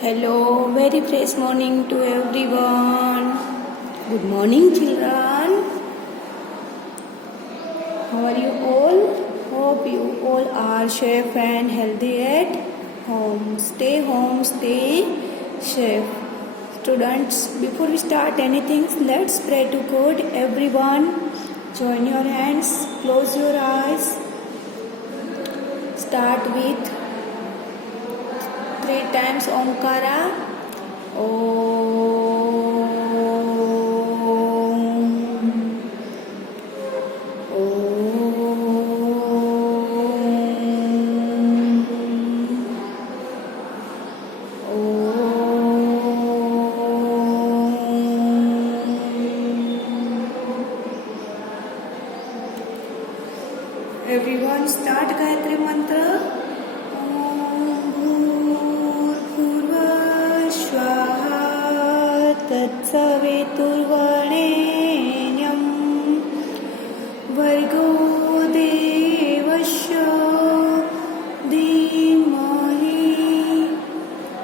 Hello, very fresh morning to everyone. Good morning, children. How are you all? Hope you all are safe and healthy at home. Home, stay safe. Students, before we start anything, let's pray to God. Everyone, join your hands, close your eyes. Start with 3 times Omkara. Om. Everyone start Gayatri Mantra. तत्सवितुर्वरेण्यं भर्गो देवस्य धीमहि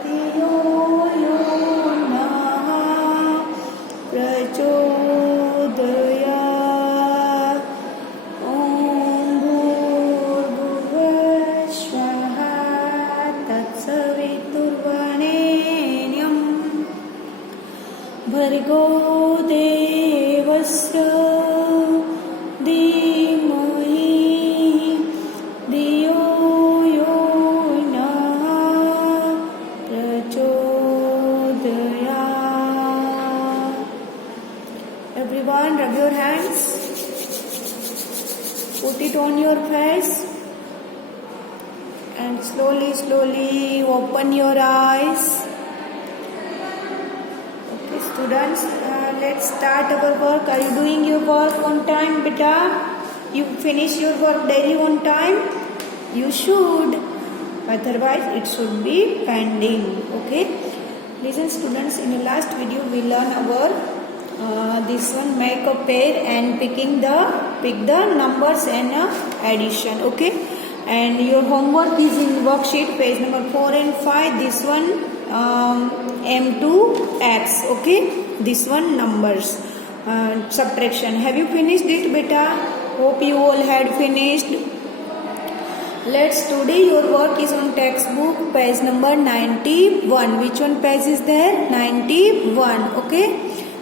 धियो यो नः प्रचोदयात् ॐ भूर्भुवः स्वः तत्सवितुर्वरेण्यं भर्गो देवस्य धीमहि धियो यो नः प्रचोदयात्. Everyone, rub your hands. Put it on your face. And slowly open your eyes. Students, let's start our work. Are you doing your work on time, beta? You finish your work daily on time? You should. Otherwise, it should be pending. Okay? Listen, students. In the last video, we learned our this one, make a pair and pick the numbers and addition. Okay? And your homework is in worksheet page number 4 and 5. This one. M2X, okay, this one numbers, subtraction. Have you finished it, beta? Hope you all had finished. Today your work is on textbook page number 91. Which one page is there? 91, okay.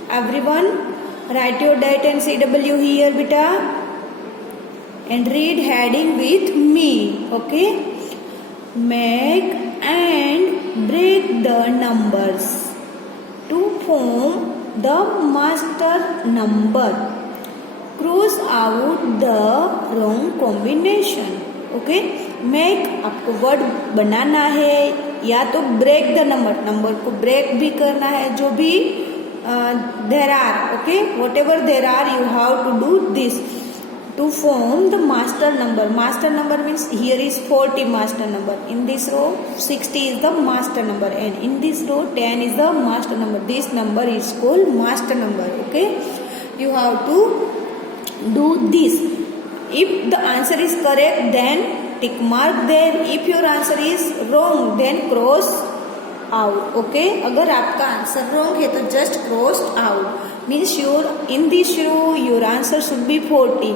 Everyone write your date and CW here, beta, and read heading with me, okay. Make and break the numbers to form the master number. Cross out the wrong combination. Okay? Make आपको word बनाना है या तो break the number को break भी करना है. जो भी there are, okay, whatever there are, you have to do this to form the master number. Master number means here is 40 master number. In this row 60 is the master number, and in this row 10 is the master number. This number is called master number. Okay, you have to do this. If the answer is correct, then tick mark there. If your answer is wrong, then cross out. Okay, अगर आपका answer wrong है तो just cross out. Means in this row your answer should be 40.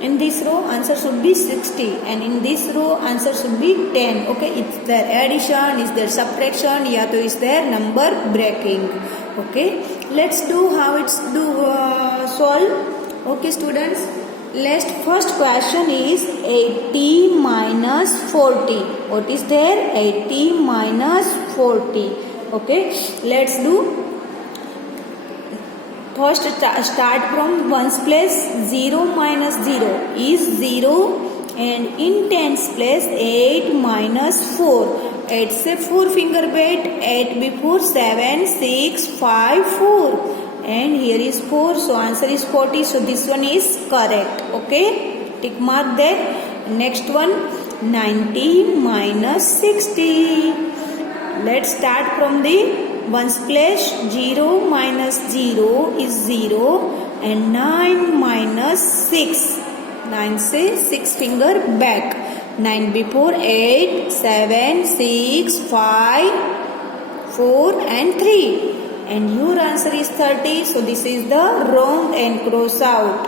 In this row answer should be 60, and in this row answer should be 10. Okay, it's their addition, is there subtraction, या तो is there number breaking. Okay, let's do how it's solve. Okay, students, first question is 80 minus 40. What is there? 80 minus 40. Okay, let's do. First start from ones place. 0 minus 0 is 0, and in tens place 8 minus 4. 8 से 4 finger bait. 8 before 7 6 5 4, and here is 4, so answer is 40. So this one is correct. Okay, tick mark there. Next one, 90 minus 60. Let's start from the ones place. 0 minus 0 is 0, and 9 minus 6. 9 से 6 finger back. 9 before 8, 7, 6, 5, 4 and 3. And your answer is 30. So this is the wrong and cross out.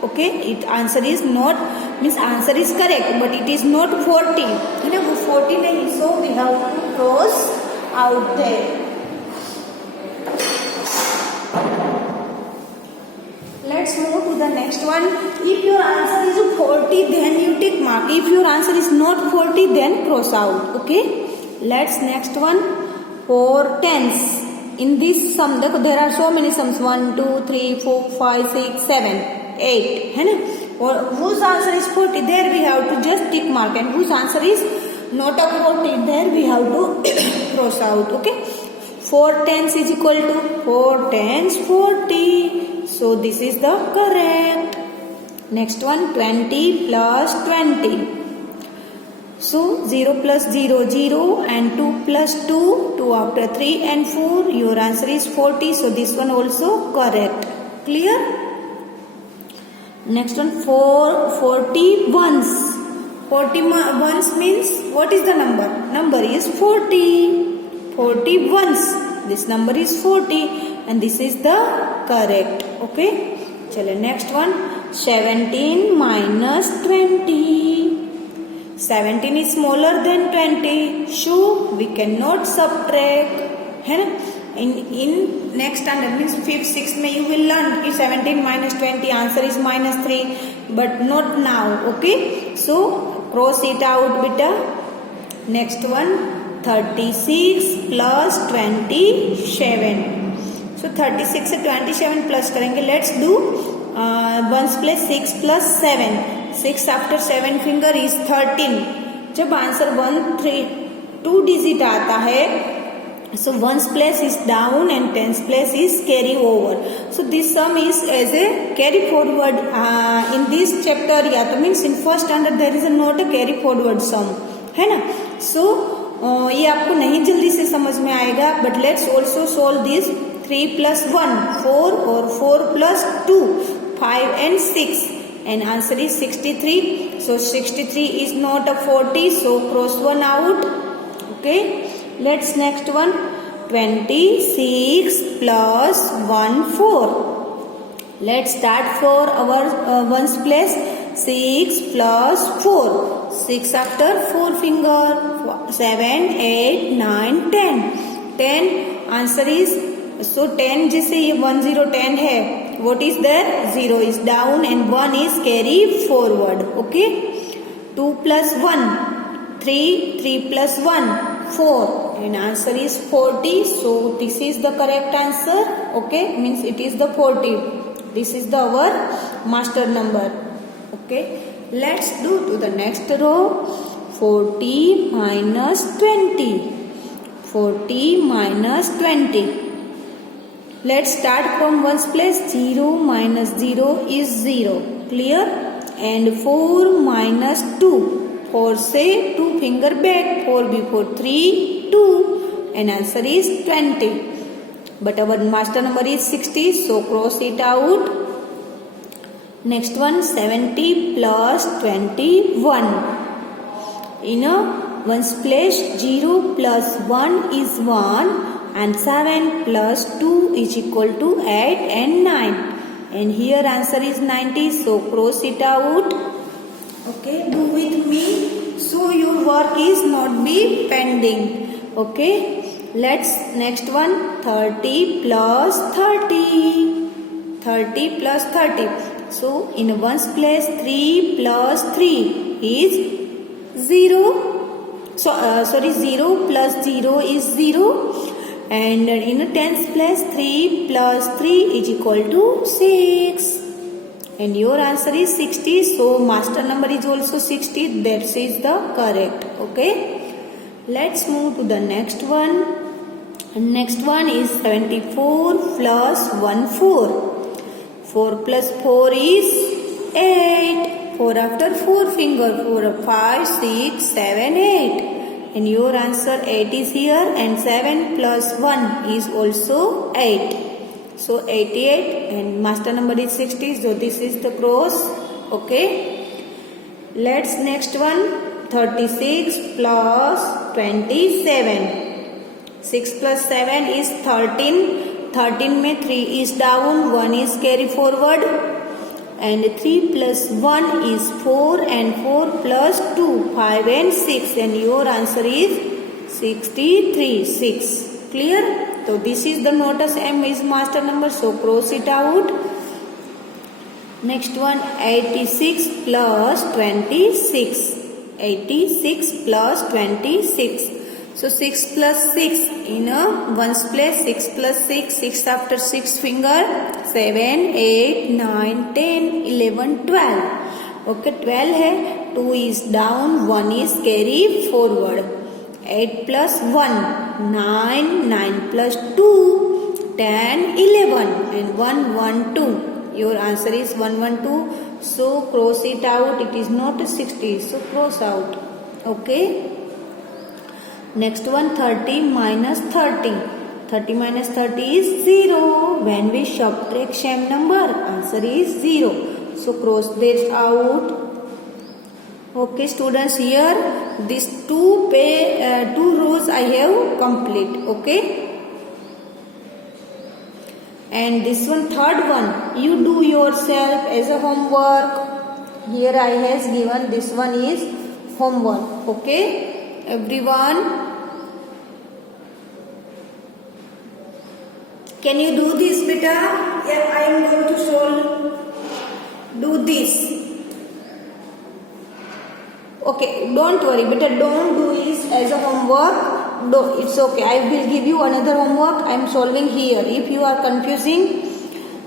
Okay, answer is not, means answer is correct, but it is not 40. है ना, वो 40 नहीं, so we have to cross out there. Let's move to the next one. If your answer is 40, then you take mark. If your answer is not 40, then cross out. Okay. Let's next one. 4 tens. In this sum, there are so many sums. 1, 2, 3, 4, 5, 6, 7, 8. है ना? Or whose answer is 40? There we have to just tick mark. And whose answer is not a 40? There we have to cross out. Okay. 4 tens is equal to 4 tens 40. So this is the correct. Next one, 20 plus 20. So 0 plus 0, 0, and 2 plus 2, 2 after 3 and 4. Your answer is 40. So this one also correct. Clear? Next one, 40 ones. 40 ones means what is the number? Number is 40. 40 ones. This number is 40 and this is the correct. Okay. चलो next one, 17 minus 20. 17 is smaller than 20. So we cannot subtract. है ना? In next standard means 5th, 6th में you will learn कि 17 minus 20 answer is minus 3, but not now. Okay. So cross it out beta. Next one, 36 plus 27. So 36 से 27 plus करेंगे. Let's do ones place 6 plus 7. 6 after 7 finger is 13. जब answer 1, 3, 2 digit आता है, so ones place is down and tens place is carry over. So this sum is as a carry forward. In this chapter, yeah, that means in first standard there is not a carry forward sum, है ना? So ये आपको नहीं जल्दी से समझ में आएगा. But let's also solve this. 3 plus 1, 4, or 4 plus 2, 5 and 6. And answer is 63. So 63 is not a 40. So cross one out. Okay. Let's next one. 26 plus 1, 4. Let's start for our ones place. 6 plus 4. 6 after 4 finger. 7, 8, 9, 10. 10 answer is, so 10 जैसे ये 1, 0, 10 है, what is there? 0 is down and 1 is carry forward. Okay. 2 plus 1, 3, 3 plus 1, 4, and answer is 40. So this is the correct answer. Okay, means it is the 40. This is the our master number. Okay. Let's do to the next row. 40 minus 20. 40 minus 20. Let's start from ones place. 0 minus 0 is 0. Clear? And 4 minus 2. 4 say 2 finger back. 4 before 3, 2. And answer is 20. But our master number is 60. So cross it out. Next one, 70 plus 21. In a ones place, 0 plus 1 is 1. And 7 plus 2 is equal to 8 and 9. And here answer is 90. So cross it out. Okay, do with me. So your work is not be pending. Okay. Let's next one. 30 plus 30. 30 plus 30. So in ones place 3 plus 3 is 0. So 0 plus 0 is 0. And in a tens place 3 plus 3 is equal to 6. And your answer is 60. So master number is also 60. That is the correct. Okay. Let's move to the next one. And next one is 74 plus 1, 4. 4 plus 4 is 8. 4 after 4 finger. 4, 5, 6, 7, 8. And your answer 8 is here, and 7 plus 1 is also 8. So 88, and master number is 60. So this is the cross. Okay. Let's next one. 36 plus 27. 6 plus 7 is 13. 13 में 3 is down, 1 is carry forward, and 3 plus 1 is 4, and 4 plus 2, 5 and 6, and your answer is 63, 6. Clear? So this is the notice M is master number, so cross it out. Next one, 86 plus 26. 86 plus 26. So 6 plus 6 in a ones place, 6 plus 6, 6 after 6 finger, 7, 8, 9, 10, 11, 12. Okay, 12 है, 2 is down, 1 is carry forward. 8 plus 1, 9, 9 plus 2, 10, 11, and 1, 1, 2. Your answer is 1, 1, 2. So cross it out. It is not 60. So cross out. Okay. Next one, 30 minus 30. 30 minus 30 is 0. When we subtract same number, answer is 0. So cross this out. Okay, students, here these two rows I have complete. Okay. And this one, third one, you do yourself as a homework. Here I has given this one is homework. Okay, everyone, can you do this, beta? Yeah, I am going to solve. Do this. Okay, don't worry, beta. Don't do this as a homework. No, it's okay. I will give you another homework. I am solving here. If you are confusing,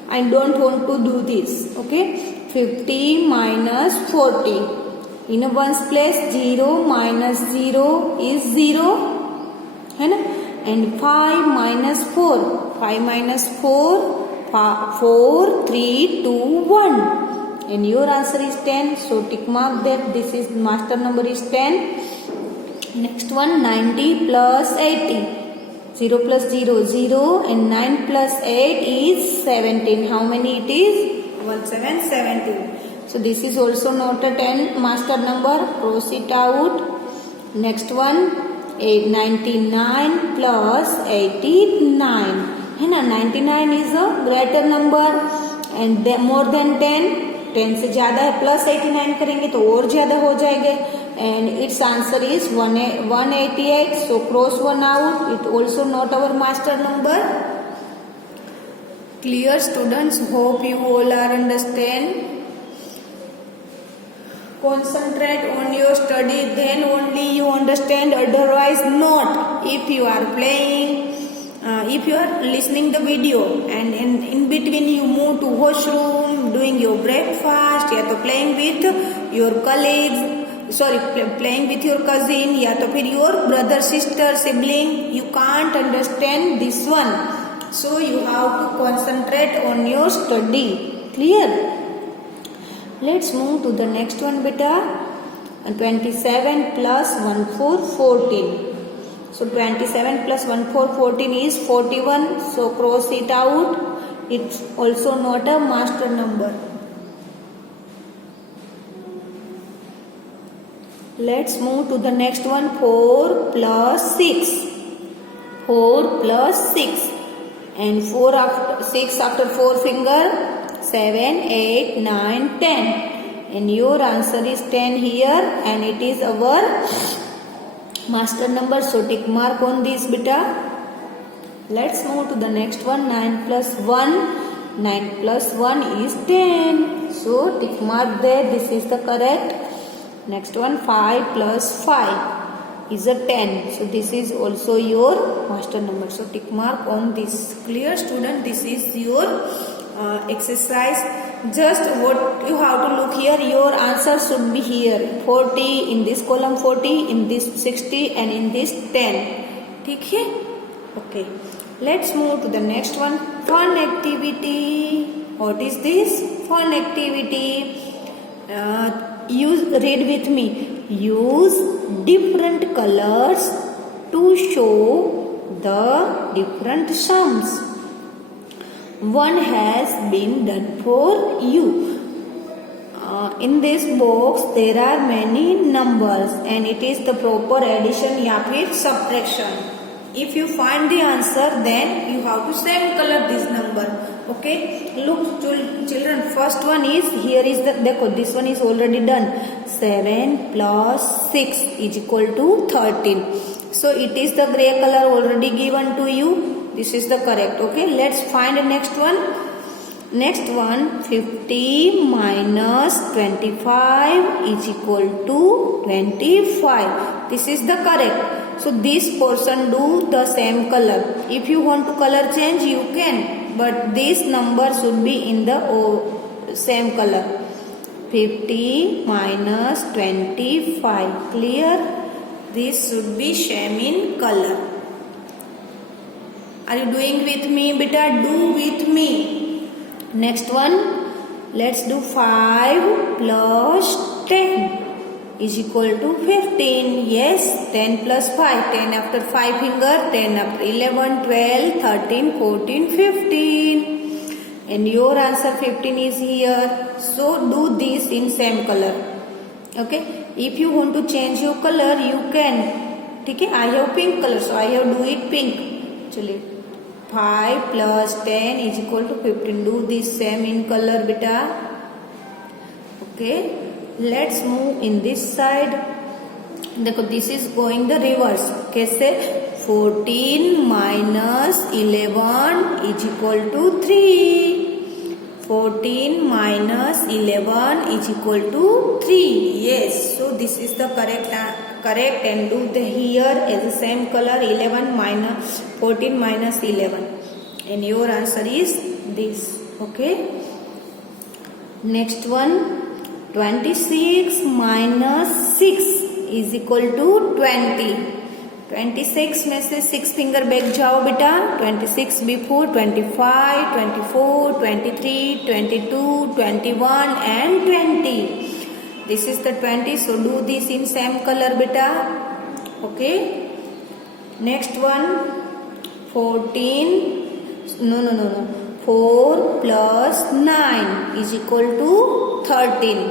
I don't want to do this. Okay, 50 minus 40. In a ones place, 0 minus 0 is 0. And 5 minus 4. 5 minus 4, 4, 3, 2, 1. And your answer is 10. So tick mark that this is master number is 10. Next one, 90 plus 80. 0 plus 0, 0, and 9 plus 8 is 17. How many it is? 1, 7, 17. So this is also not a 10 master number. Cross it out. Next one, 99 plus 89. 99 is a greater number and more than 10. 10 से ज़्यादा है, plus 89 करेंगे तो और ज़्यादा हो जाएंगे. And its answer is 188. So cross one out. It also not our master number. Clear, students? Hope you all are understand. Concentrate on your study, then only you understand, otherwise not. If you are playing, if you are listening the video and in between you move to washroom, doing your breakfast, या तो playing with your colleagues, playing with your cousin, या तो फिर your brother, sister, sibling, you can't understand this one. So you have to concentrate on your study. Clear? Let's move to the next one, beta. 27 plus 14, 14. So 27 plus 14 is 41. So cross it out. It's also not a master number. Let's move to the next one. 4 plus 6. 4 plus 6. And 4 after 6 after 4 finger. 7, 8, 9, 10. And your answer is 10 here. And it is our master number. So tick mark on this, beta. Let's move to the next one. 9 plus 1. 9 plus 1 is 10. So tick mark there. This is the correct. Next one, 5 plus 5 is a 10. So this is also your master number. So tick mark on this. Clear, student? This is your exercise. Just what you have to look here, your answer should be here. 40 in this column, 40 in this 60, and in this 10. ठीक है? Okay. Let's move to the next one. Fun activity. What is this? Fun activity. Read with me. Use different colors to show the different sums. One has been done for you. In this box there are many numbers and it is the proper addition या फिर subtraction. If you find the answer, then you have to same color this number. Okay, look children, first one is, here is the, देखो this one is already done. 7 plus 6 is equal to 13. So it is the gray color already given to you. This is the correct. Okay, let's find the next one. Next one, 50 minus 25 is equal to 25. This is the correct. So this portion do the same color. If you want to color change, you can, but this number should be in the same color. 50 minus 25. Clear? This should be same in color. Are you doing with me, beta? Do with me. Next one, let's do 5 plus 10 is equal to 15. Yes, 10 plus 5. 10 after 5 finger, 10 after 11, 12, 13, 14, 15. And your answer 15 is here. So do this in same color. Okay. If you want to change your color, you can. ठीक है, I have pink color, so I have do it pink. चलिए, 5 plus 10 is equal to 15. Do this same in color, beta. Okay. Let's move in this side. देखो, this is going the reverse. कैसे? 14 minus 11 is equal to 3. 14 minus 11 is equal to 3. Yes, so this is the correct and do the here as the same color. 11 minus 14 minus 11, and your answer is this. Okay. Next one, 26 minus 6 is equal to 20. 26 में से 6 finger back जाओ बेटा. 26 before, 25, 24, 23, 22, 21 and 20. This is the 20. So do this in same color beta. Okay. Next one, 14. No. 4 plus 9 is equal to 13.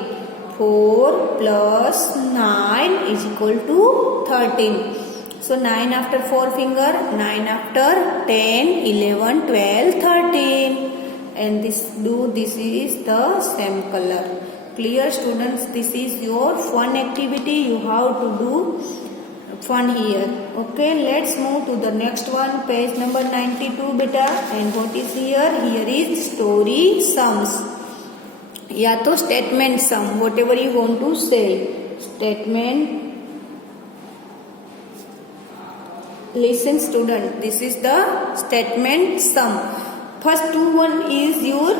4 plus 9 is equal to 13. So 9 after 4 finger, 9 after 10, 11, 12, 13. And this is the same color. Clear students? This is your fun activity. You have to do fun here. Okay, let's move to the next one. Page number 92 beta. And what is here? Here is story sums. या तो statement sum, whatever you want to say. Statement. Listen student, this is the statement sum. First one is your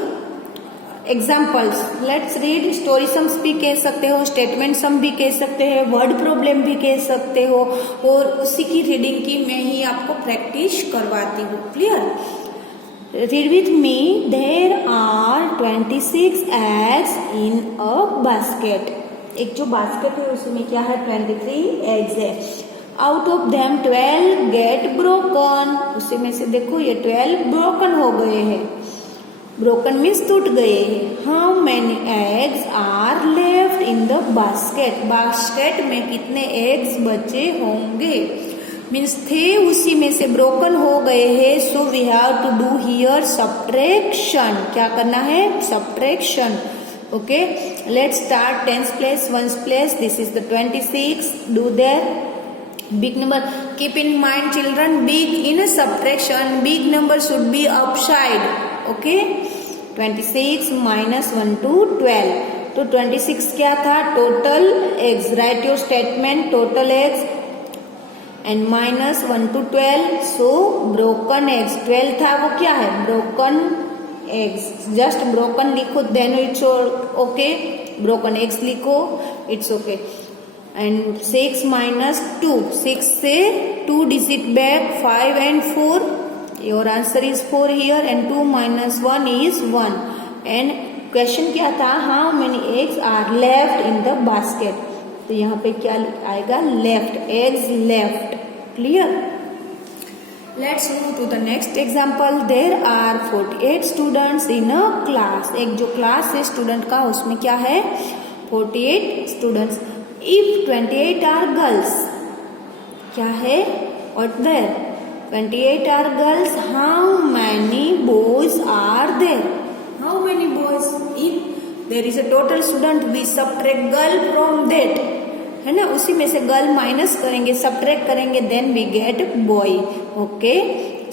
examples. Let's read. story sums भी कह सकते हो, statement sum भी कह सकते हैं, word problem भी कह सकते हो, और उसी की रीडिंग की मैं ही आपको प्रैक्टिस करवाती हूँ. Clear? Read with me. There are 26 eggs in a basket. एक जो बास्केट है उसमें क्या है? 23 eggs है. Out of them 12 get broken. उसी में से देखो ये 12 broken हो गए हैं. Broken means टूट गए हैं. How many eggs are left in the basket? Basket में कितने eggs बचे होंगे? मीन्स थे उसी में से ब्रोकन हो गए हैं. So we have to do here subtraction. क्या करना है? Subtraction. Okay, let's start. Tens place, ones place. This is the 26. Do there big number. Keep in mind children, big in a subtraction, big number should be upside. Okay, 26 minus 1 to 12. तो 26 क्या था? Total eggs. Write your statement. Total eggs. And minus 1 to 12. So broken eggs 12 था, वो क्या है? broken eggs. just broken लिखो, then it's okay. broken eggs लिखो, it's okay. And 6 minus 2. 6 से 2 digit back, 5 and 4. Your answer is 4 here. And 2 minus 1 is 1. And question क्या था? How many eggs are left in the basket? तो यहाँ पे क्या आएगा? left. eggs left. Clear? Let's move to the next example. There are 48 students in a class. एक जो class है student का, उसमें क्या है? 48 students. If 28 are girls, क्या है? What there? 28 are girls. How many boys are there? How many boys? If there is a total student, we subtract girl from that, है ना, उसी में से गर्ल माइनस करेंगे, सब्ट्रैक्ट करेंगे, then we get boy. Okay,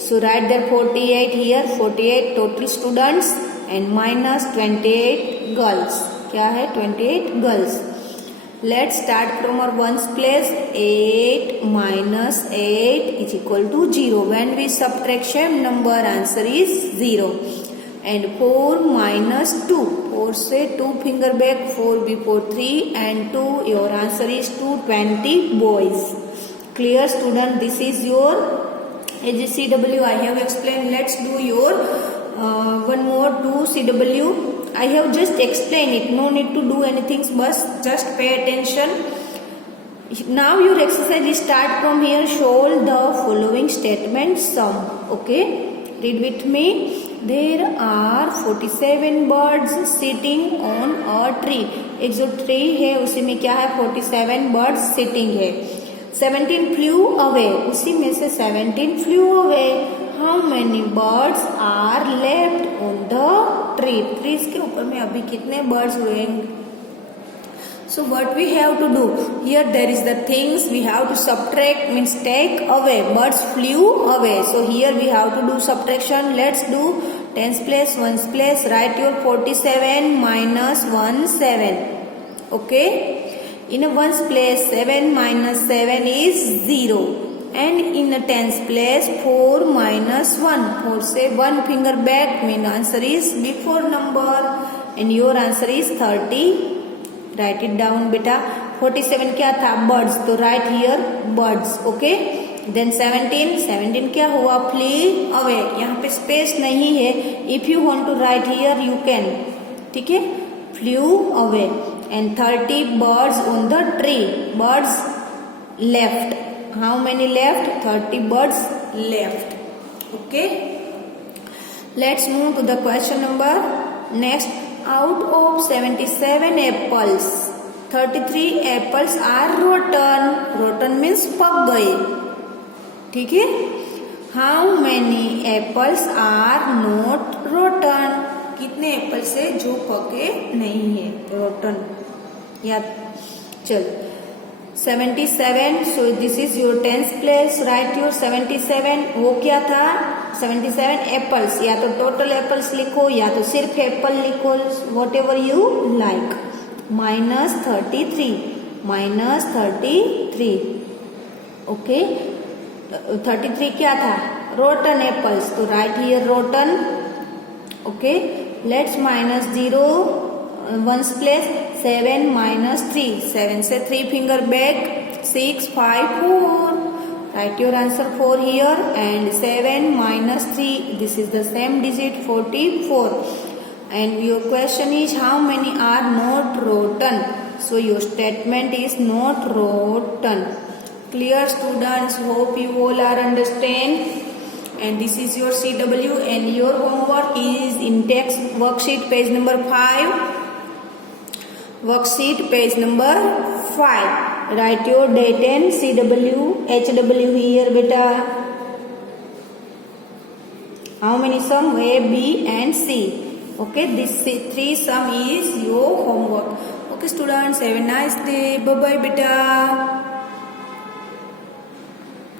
so write there 48 here, 48 total students and minus 28 girls. क्या है? 28 girls. Let's start from our ones place. 8 minus 8 is equal to 0. When we subtract same number, answer is 0. And 4 minus 2. 4 से 2 finger back, 4 before 3 and 2. Your answer is 220 boys. Clear student? This is your CW. I have explained. Let's do your one more 2 CW. I have just explained it. No need to do anything. But just pay attention. Now your exercise is start from here. Solve the following statement sum. Okay. Read with me. There are 47 birds sitting on a tree. एक जो tree है उसी में क्या है? 47 birds sitting है. 17 flew away. उसी में से 17 flew away. How many birds are left on the tree? Trees के ऊपर में अभी कितने birds हुए? So what we have to do? Here there is the things we have to subtract, means take away. Birds flew away. So here we have to do subtraction. Let's do tens place, ones place. Write your 47 minus 1, 7. Okay. In a ones place, 7 minus 7 is 0. And in a tens place, 4 minus 1. 4 say 1 finger back, mean answer is before number. And your answer is 30. Write it down बेटा. 47 क्या था? Birds. तो right here birds. Okay. Then 17 क्या हुआ? Flee away. यहाँ पे space नहीं है. If you want to write here you can. ठीक है. Flew away. And 30 birds on the tree. Birds left. How many left? 30 birds left. Okay. Let's move to the question number next. Out of 77 apples, 33 apples are rotten. Rotten means पक गए. ठीक है. How many apples are not rotten? कितने apples है जो पके नहीं है? rotten. या चल 77. So this is your tens place. Write your 77. वो क्या था? 77 एप्पल्स. या तो टोटल एप्पल्स लिखो या तो सिर्फ एप्पल लिखो, whatever you like. Minus 33. Minus 33. Okay. 33 क्या था? Rotten apples. तो right here rotten. Okay. Let's minus 0 ones place. 7 minus 3. 7 से 3 finger back. 6, 5, 4. Write your answer 4 here. And 7 minus 3. This is the same digit, 44. And your question is how many are not rotten? So your statement is not rotten. Clear students? Hope you all are understand. And this is your CW and your homework is in text worksheet page number 5. Worksheet page number 5. Write your date and CW, HW here beta. How many sum? A, B and C. Okay, this 3 sum is your homework. Okay students, have a nice day. Bye bye beta.